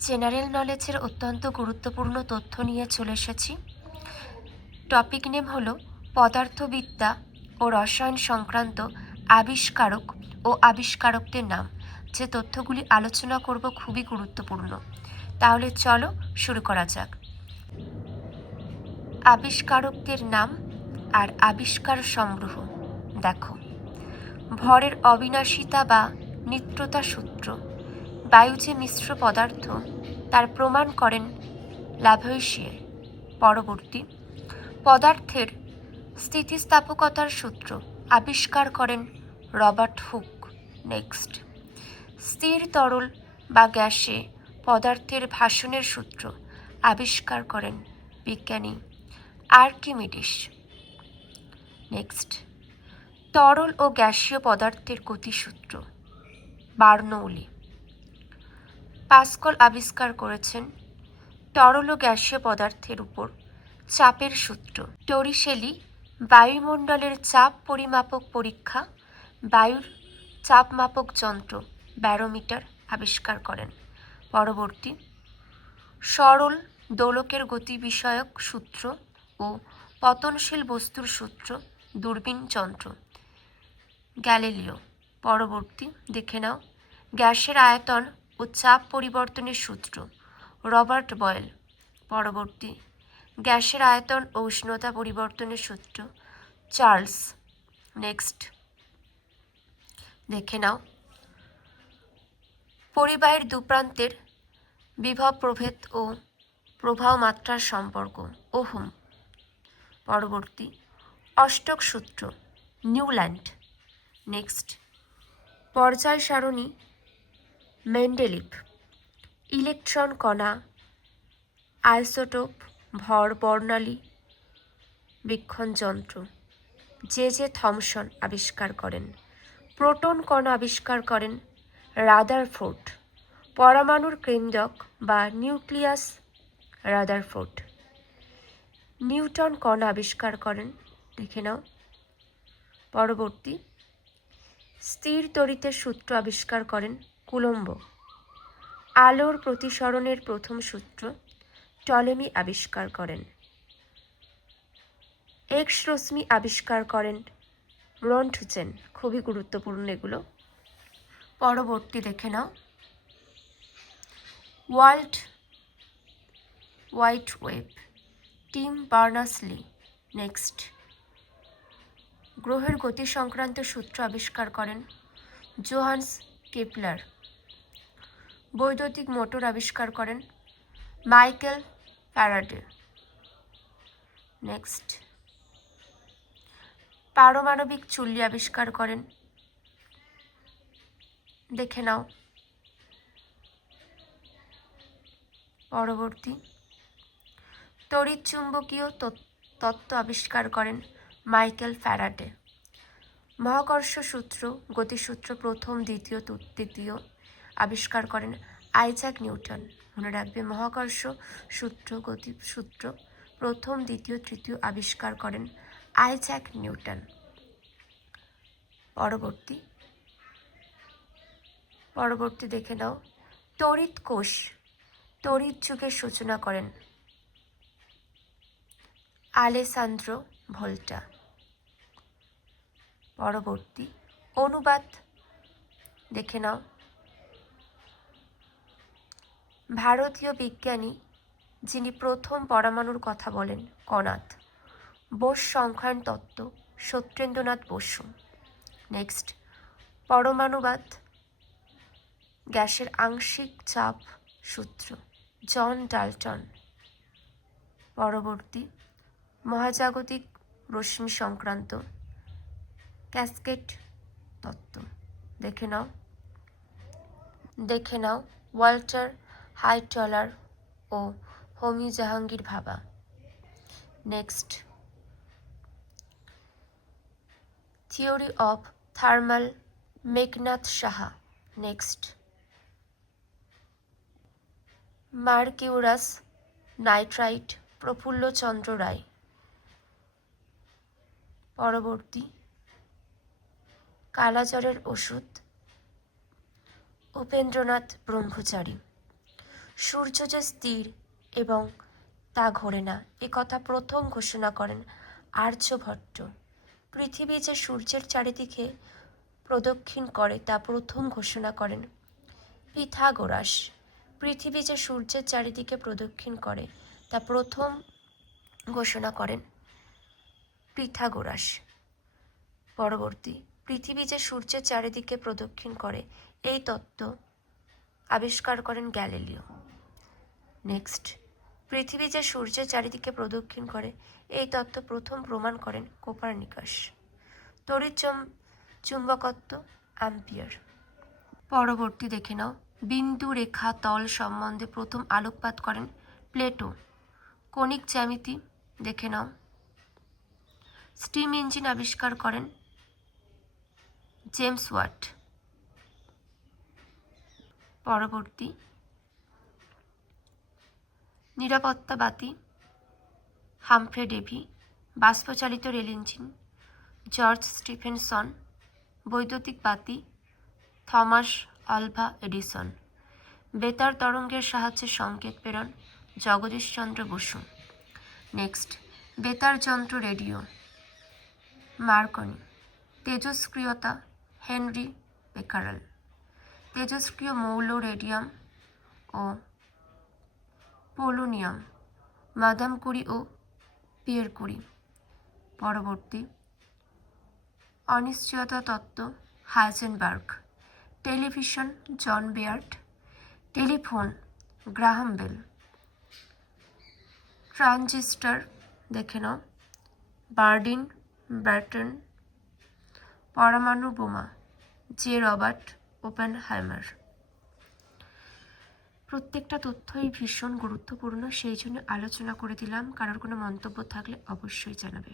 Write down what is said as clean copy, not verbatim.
General নলেজের অত্যন্ত গুরুত্বপূর্ণ তথ্য নিয়ে চলে এসেছি। টপিক নেম হলো পদার্থবিদ্যা ও রসায়ন সংক্রান্ত আবিষ্কারক ও আবিষ্কারকদের নাম। যে তথ্যগুলি আলোচনা করব খুবই গুরুত্বপূর্ণ। তাহলে চলো শুরু করা যাক। আবিষ্কারকদের নাম আর আবিষ্কার সংগ্রহ। দেখো, ভরের অবিনাশিতা বা নিত্যতা সূত্র। বায়ু যে মিশ্র পদার্থ তার প্রমাণ করেন লাভোইসিয়ে। পরবর্তী, পদার্থের স্থিতিস্থাপকতার সূত্র আবিষ্কার করেন রবার্ট হুক। নেক্সট, স্থির তরল বা গ্যাসে পদার্থের ভাসনের সূত্র আবিষ্কার করেন বিজ্ঞানী আর্কিমিডিস। নেক্সট, তরল ও গ্যাসীয় পদার্থের গতিসূত্র বার্নৌলি। পাস্কল আবিষ্কার করেছেন তরল ও গ্যাসীয় পদার্থের উপর চাপের সূত্র। টরিশেলি বায়ুমণ্ডলের চাপ পরিমাপক পরীক্ষা বায়ুর চাপমাপক যন্ত্র ব্যারোমিটার আবিষ্কার করেন। পরবর্তী, সরল দোলকের গতি বিষয়ক সূত্র ও পতনশীল বস্তুর সূত্র দূরবীন যন্ত্র গ্যালিলিও। পরবর্তী, দেখে নাও, গ্যাসের আয়তন ও চাপ পরিবর্তনের সূত্র রবার্ট বয়েল। পরবর্তী, গ্যাসের আয়তন ও উষ্ণতা পরিবর্তনের সূত্র চার্লস। নেক্সট, দেখে নাও, পরিবাহীর দুপ্রান্তের বিভব প্রভেদ ও প্রবাহ মাত্রার সম্পর্ক ওহম। পরবর্তী, অষ্টক সূত্র নিউল্যান্ড। নেক্সট, পর্যায় সারণী মেন্ডেলিভ। ইলেকট্রন কণা আইসোটোপ ভর বর্ণালী বীক্ষণ যন্ত্র জে থমসন আবিষ্কার করেন। প্রোটন কণা আবিষ্কার করেন রাদারফোর্ড। পরমাণুর কেন্দ্রক বা নিউক্লিয়াস রাদারফোর্ড। নিউটন কণা আবিষ্কার করেন, দেখে নাও। পরবর্তী, স্থির তড়িতের সূত্র আবিষ্কার করেন কুলম্ব। আলোর প্রতিসরণের প্রথম সূত্র টলেমি আবিষ্কার করেন। এক্স রশ্মি আবিষ্কার করেন রন্টজেন। খুবই গুরুত্বপূর্ণ এগুলো। পরবর্তী, দেখে নাও, world wide web Tim Berners Lee. Next, গ্রহের গতি সংক্রান্ত সূত্র আবিষ্কার করেন জোহান্স কেপলার। বৈদ্যুতিক মোটর আবিষ্কার করেন মাইকেল ফ্যারাডে। নেক্সট, পারমাণবিক চুল্লি আবিষ্কার করেন, দেখে নাও। পরবর্তী, তড়িৎ চুম্বকীয় তত্ত্ব আবিষ্কার করেন মাইকেল ফ্যারাডে। মহাকর্ষ সূত্র গতিসূত্র প্রথম দ্বিতীয় তৃতীয় আবিষ্কার করেন আইজ্যাক নিউটন। মনে রাখবে, মহাকর্ষ সূত্র গতিসূত্র প্রথম দ্বিতীয় তৃতীয় আবিষ্কার করেন আইজ্যাক নিউটন। পরবর্তী, দেখে নাও, তড়িৎ কোষ তড়িৎ যুগের সূচনা করেন আলেসান্দ্রো ভোল্টা। পরবর্তী, অনুবাদ, দেখে নাও, ভারতীয় বিজ্ঞানী যিনি প্রথম পরমাণুর কথা বলেন কণাদ। বোস সংখ্যায়ন তত্ত্ব সত্যেন্দ্রনাথ বসু। নেক্সট, পরমাণুবাদ গ্যাসের আংশিক চাপ সূত্র জন ডাল্টন। পরবর্তী, মহাজাগতিক রশ্মি সংক্রান্ত ক্যাসকেড তত্ত্ব, দেখে নাও Walter হাইটলার O Homi Jahangir Bhabha. Next, theory of thermal Meghnad Saha. Next, mercurous nitrite Prafulla Chandra Ray. পরবর্তী, কালাজ্বরের ওষুধ উপেন্দ্রনাথ ব্রহ্মচারী। সূর্য যে স্থির এবং তা ঘোরে না এ কথা প্রথম ঘোষণা করেন আর্যভট্ট। পৃথিবী যে সূর্যের চারিদিকে প্রদক্ষিণ করে তা প্রথম ঘোষণা করেন পিথাগোরাস। পৃথিবী যে সূর্যের চারিদিকে প্রদক্ষিণ করে তা প্রথম ঘোষণা করেন পিথাগোরাস। পরবর্তী, পৃথিবী যে সূর্যের চারিদিকে প্রদক্ষিণ করে এই তত্ত্ব আবিষ্কার করেন গ্যালিলিও। নেক্সট, পৃথিবী যে সূর্যের চারিদিকে প্রদক্ষিণ করে এই তত্ত্ব প্রথম প্রমাণ করেন কোপার্নিকাস। তড়িৎ চুম্বকত্ব অ্যাম্পিয়ার। পরবর্তী দেখে নাও, বিন্দু রেখা তল সম্বন্ধে প্রথম আলোকপাত করেন প্লেটো। কণিক জ্যামিতি দেখে নাও। স্টিম ইঞ্জিন আবিষ্কার করেন জেমস ওয়াট। পরবর্তী, নিরাপত্তা বাতি হামফ্রে ডেভি। বাষ্পচালিত রেল ইঞ্জিন জর্জ স্টিফেনসন। বৈদ্যুতিক বাতি থমাস আলভা এডিসন। বেতার তরঙ্গের সাহায্যে সংকেত প্রেরণ জগদীশচন্দ্র বসু। নেক্সট, বেতার যন্ত্র রেডিও মার্কনি। তেজস্ক্রিয়তা হেনরি বেকারেল। তেজস্ক্রিয় মৌল রেডিয়াম ও পোলোনিয়াম মাদাম কুরি ও পিয়ের কুরি। পরবর্তী, অনিশ্চয়তা তত্ত্ব Heisenberg. Television John Baird. Telephone Graham Bell. Transistor দেখে নাও বার্ডিন ব্যাটন। পরমাণু বোমা জে রবার্ট ওপেনহাইমার। প্রত্যেকটা তথ্যই ভীষণ গুরুত্বপূর্ণ, সেই জন্য আলোচনা করে দিলাম। কারোর কোনো মন্তব্য থাকলে অবশ্যই জানাবে।